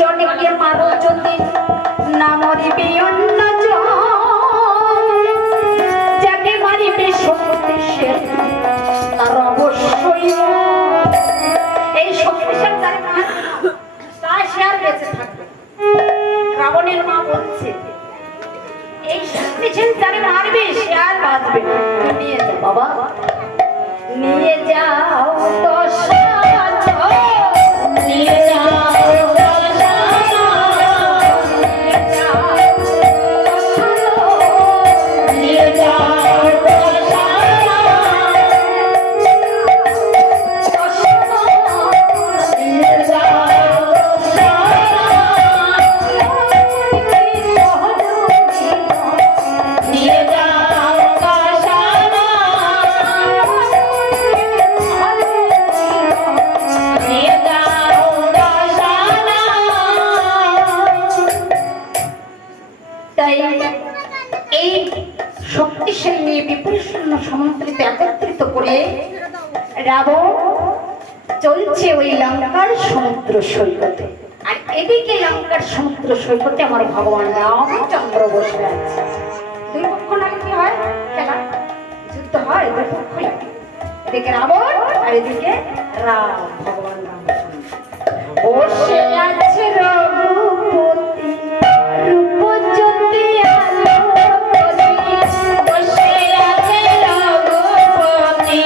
জনকে মারো যদি না মরিবে অন্য যাকে মারিবে শক্তিশাল তার অবশ্যই এই শক্তিশাল তার তা সে আর বেঁচে থাকবে। রাবণের মা বলছে এই শক্তিশাল যারে মারবে সে আর বাঁচবে না। নিয়ে যাও বাবা, নিয়ে যাও দশ নিয়ে যাও রাবণ চলছে ওই লঙ্কার সমুদ্র সৈকতে। আর এদিকে লঙ্কার সমুদ্র সৈকতে আমার ভগবান রামচন্দ্র বসে আছে। দুই পক্ষ নাকি কি হয়, খেলা যুদ্ধ হয়, দুই পক্ষ লাগে। এদিকে রাবণ আর এদিকে রাম, ভগবান রামচন্দ্র বসে আছে। রঘুপতি রূপজ্যোতি আলো বসে আছে। রঘুপতি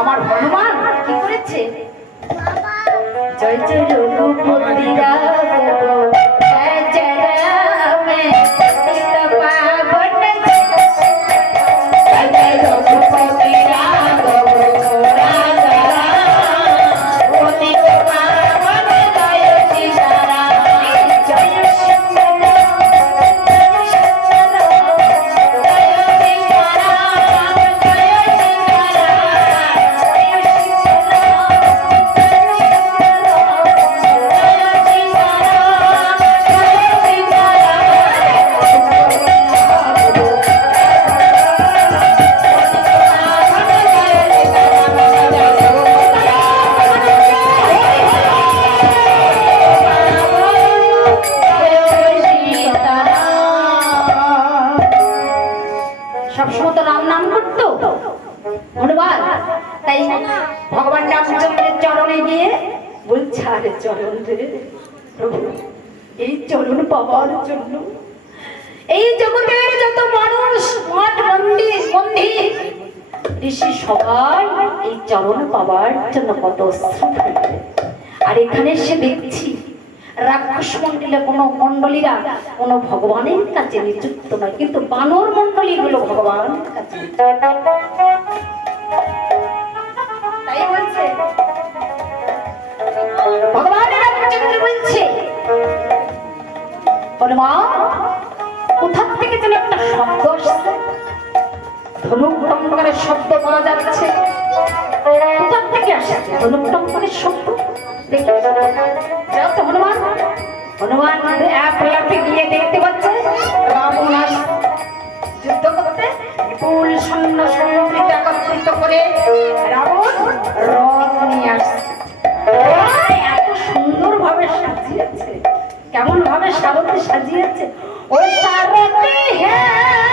আমার হনুমান কি করেছে? জয় জয় রঘুপতি রাঘব জয় জয় রাম সীতা পাবন জয় জয় রঘুপতি রাঘব রাজা রাম সীতা পাবন জয় সীতারাম জয় সীতারাম সবসময় তো রাম নাম করতো ধন্যবাদ। তাই ভগবান রামচন্দ্রের চরণে গিয়ে বলছে আরে চরণ রে প্রভু, এই চরণ পাওয়ার জন্য এই জগতের যত মানুষ মঠ মন্দির ঋষি সবাই এই চরণ পাওয়ার জন্য কত শ্রম। আর এখানে সে দেখছি রাক্ষস মন্ডলীরা কোনো ভগবানের কাছে নিযুক্ত নয়, কিন্তু বানর মন্ডলী গুলো ভগবানের কাছে। তাই বলছে ভগবান রামচন্দ্র বলছে কোথা থেকে যেন একটা শব্দ আসছে, ধনুক টঙ্কারের শব্দ পাওয়া যাচ্ছে। কোথা থেকে আসছে ধনুক টঙ্কারের শব্দ? হনুমান হনুমান এক লাফে গিয়ে দেখতে পাচ্ছে রাবণ যুদ্ধ করতে বিপুল সৈন্য সমন্বিত একত্রিত করে রাবণ রথ নিয়ে আসছে। এত সুন্দর ভাবে সাজিয়েছে, কেমন ভাবে সারথি সাজিয়েছে। ও সারথি হ্যাঁ